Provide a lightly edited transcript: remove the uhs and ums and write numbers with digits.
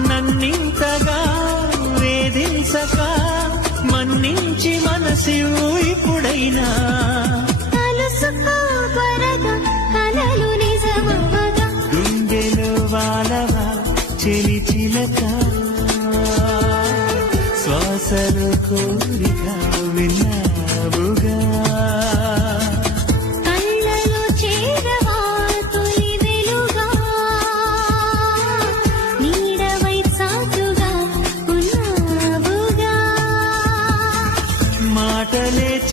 నన్నింతగా వేధించక మన్నించి మనసివు ఇప్పుడైనా గుండెలో వాలవా చెలి చిలక శ్వాసలు కోరిక